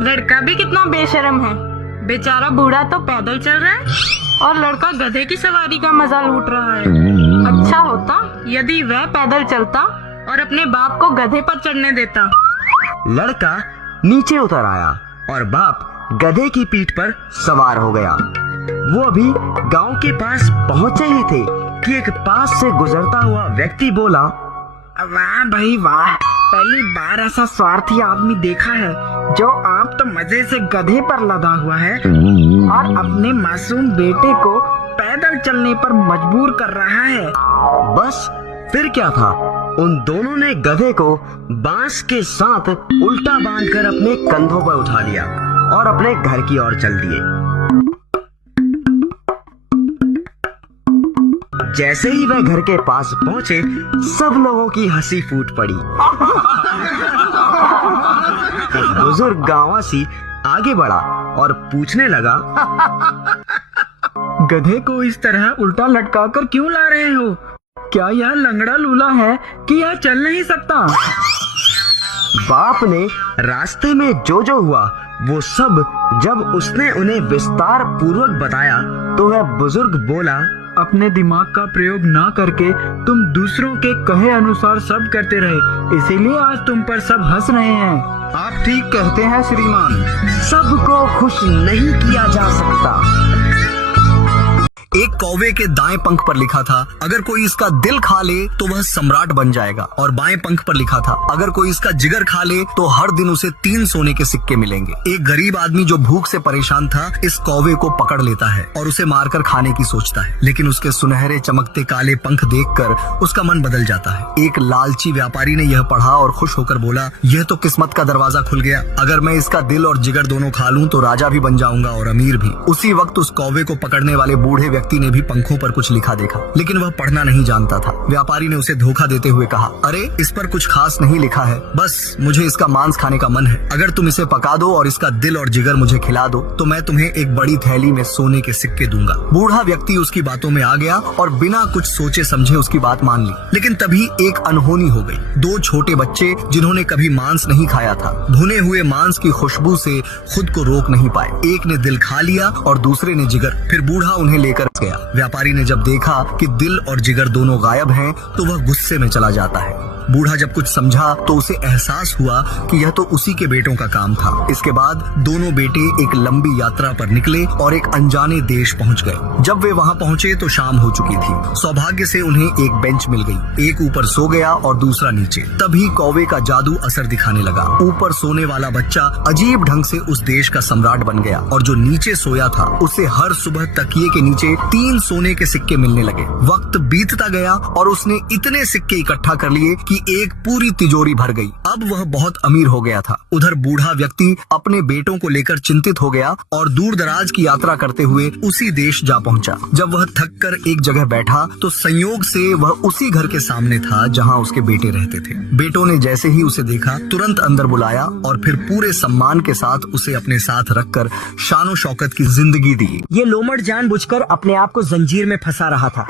लड़का भी कितना बेशर्म है, बेचारा बूढ़ा तो पैदल चल रहा है और लड़का गधे की सवारी का मजा लूट रहा है। अच्छा होता यदि वह पैदल चलता और अपने बाप को गधे पर चढ़ने देता। लड़का नीचे उतर आया और बाप गधे की पीठ पर सवार हो गया। वो अभी गांव के पास पहुंचे ही थे कि एक पास से गुजरता हुआ व्यक्ति बोला, वाह भाई वाह, पहली बार ऐसा स्वार्थी आदमी देखा है जो आप तो मजे से गधे पर लदा हुआ है और अपने मासूम बेटे को पैदल चलने पर मजबूर कर रहा है। बस फिर क्या था, उन दोनों ने गधे को बांस के साथ उल्टा बांधकर अपने कंधों पर उठा लिया और अपने घर की ओर चल दिए। जैसे ही वह घर के पास पहुंचे, सब लोगों की हंसी फूट पड़ी। एक बुजुर्ग गांववासी आगे बढ़ा और पूछने लगा, गधे को इस तरह उल्टा लटकाकर क्यों ला रहे हो? क्या यह लंगड़ा लूला है कि यह चल नहीं सकता? बाप ने रास्ते में जो जो हुआ वो सब जब उसने उन्हें विस्तार पूर्वक बताया तो वह बुजुर्ग बोला, अपने दिमाग का प्रयोग ना करके तुम दूसरों के कहे अनुसार सब करते रहे, इसीलिए आज तुम पर सब हंस रहे हैं। आप ठीक कहते हैं श्रीमान। सबको खुश नहीं किया जा सकता। एक कौवे के दाएं पंख पर लिखा था, अगर कोई इसका दिल खा ले तो वह सम्राट बन जाएगा। और बाएं पंख पर लिखा था, अगर कोई इसका जिगर खा ले तो हर दिन उसे 3 सोने के सिक्के मिलेंगे। एक गरीब आदमी जो भूख से परेशान था, इस कौवे को पकड़ लेता है और उसे मारकर खाने की सोचता है, लेकिन उसके सुनहरे चमकते काले पंख देखकर उसका मन बदल जाता है। एक लालची व्यापारी ने यह पढ़ा और खुश होकर बोला, यह तो किस्मत का दरवाजा खुल गया। अगर मैं इसका दिल और जिगर दोनों खा लूं तो राजा भी बन जाऊंगा और अमीर भी। उसी वक्त उस कौवे को पकड़ने वाले बूढ़े व्यक्ति ने भी पंखों पर कुछ लिखा देखा, लेकिन वह पढ़ना नहीं जानता था। व्यापारी ने उसे धोखा देते हुए कहा, अरे इस पर कुछ खास नहीं लिखा है, बस मुझे इसका मांस खाने का मन है। अगर तुम इसे पका दो और इसका दिल और जिगर मुझे खिला दो तो मैं तुम्हें एक बड़ी थैली में सोने के सिक्के दूंगा। बूढ़ा व्यक्ति उसकी बातों में आ गया और बिना कुछ सोचे समझे उसकी बात मान ली। लेकिन तभी एक अनहोनी हो गई। 2 छोटे बच्चे जिन्होंने कभी मांस नहीं खाया था, भुने हुए मांस की खुशबू से खुद को रोक नहीं पाए। एक ने दिल खा लिया और दूसरे ने जिगर। फिर बूढ़ा उन्हें लेकर गया। व्यापारी ने जब देखा कि दिल और जिगर दोनों गायब हैं, तो वह गुस्से में चला जाता है। बूढ़ा जब कुछ समझा तो उसे एहसास हुआ कि यह तो उसी के बेटों का काम था। इसके बाद दोनों बेटे एक लंबी यात्रा पर निकले और एक अनजाने देश पहुंच गए। जब वे वहां पहुंचे तो शाम हो चुकी थी। सौभाग्य से उन्हें एक बेंच मिल गई। एक ऊपर सो गया और दूसरा नीचे। तभी कौवे का जादू असर दिखाने लगा। ऊपर सोने वाला बच्चा अजीब ढंग से उस देश का सम्राट बन गया और जो नीचे सोया था उसे हर सुबह तकिए के नीचे 3 सोने के सिक्के मिलने लगे। वक्त बीतता गया और उसने इतने सिक्के इकट्ठा कर लिए कि एक पूरी तिजोरी भर गई। अब वह बहुत अमीर हो गया था। उधर बूढ़ा व्यक्ति अपने बेटों को लेकर चिंतित हो गया और दूर दराज की यात्रा करते हुए उसी देश जा पहुंचा। जब वह थक कर एक जगह बैठा तो संयोग से वह उसी घर के सामने था जहां उसके बेटे रहते थे। बेटों ने जैसे ही उसे देखा तुरंत अंदर बुलाया और फिर पूरे सम्मान के साथ उसे अपने साथ रखकर शानो शौकत की जिंदगी दी। ये लोमड़ जानबूझकर अपने आप को जंजीर में फंसा रहा था,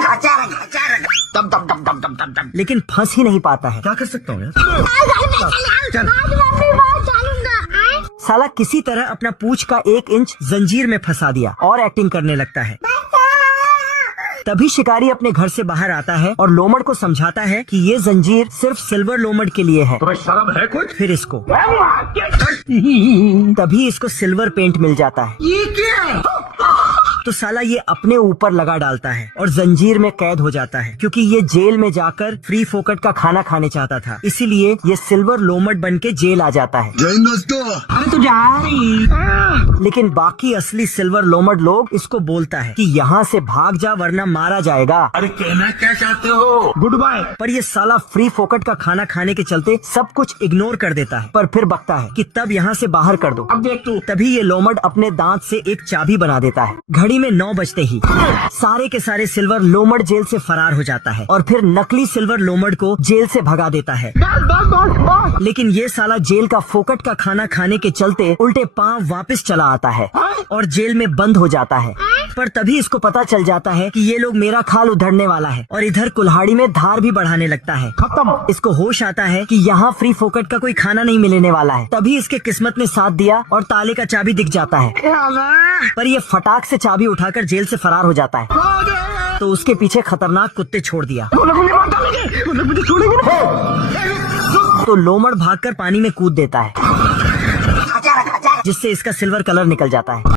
लेकिन फंस ही नहीं पाता है। क्या कर सकता हूँ यार? साला किसी तरह अपना पूंछ का 1 इंच जंजीर में फंसा दिया और एक्टिंग करने लगता है। तभी शिकारी अपने घर से बाहर आता है और लोमड़ को समझाता है कि ये जंजीर सिर्फ सिल्वर लोमड़ के लिए है। तुम्हें शर्म है कुछ? फिर इसको तभी इसको सिल्वर पेंट मिल जाता है। ये क्या है? तो साला ये अपने ऊपर लगा डालता है और जंजीर में कैद हो जाता है, क्योंकि ये जेल में जाकर फ्री फोकट का खाना खाने चाहता था। इसीलिए ये सिल्वर लोमड़ बन के जेल आ जाता है। जय दोस्तों। अरे तू जा रही। लेकिन बाकी असली सिल्वर लोमड़ लोग इसको बोलता है कि यहाँ से भाग जा वरना मारा जाएगा। अरे कहना क्या चाहते हो? Good bye. पर ये साला फ्री फोकट का खाना खाने के चलते सब कुछ इग्नोर कर देता है, पर फिर बकता है कि तब यहाँ से बाहर कर दो। अब देख तू। तभी ये लोमड़ अपने दांत से एक चाबी बना देता है। घड़ी में 9 बजते ही सारे के सारे सिल्वर लोमड़ जेल से फरार हो जाता है और फिर नकली सिल्वर लोमड़ को जेल से भगा देता है। लेकिन ये साला जेल का फोकट का खाना खाने के चलते उल्टे पांव वापस चला आता है और जेल में बंद हो जाता है। पर तभी इसको पता चल जाता है कि ये लोग मेरा खाल उधड़ने वाला है और इधर कुल्हाड़ी में धार भी बढ़ाने लगता है। खत्म। इसको होश आता है कि यहाँ फ्री फोकट का कोई खाना नहीं मिलने वाला है। तभी इसके किस्मत ने साथ दिया और ताले का चाबी दिख जाता है, पर ये फटाक से चाबी उठाकर जेल से फरार हो जाता है। तो उसके पीछे खतरनाक कुत्ते छोड़ दिया। तो लोमड़ भागकर पानी में कूद देता है, जिससे इसका सिल्वर कलर निकल जाता है।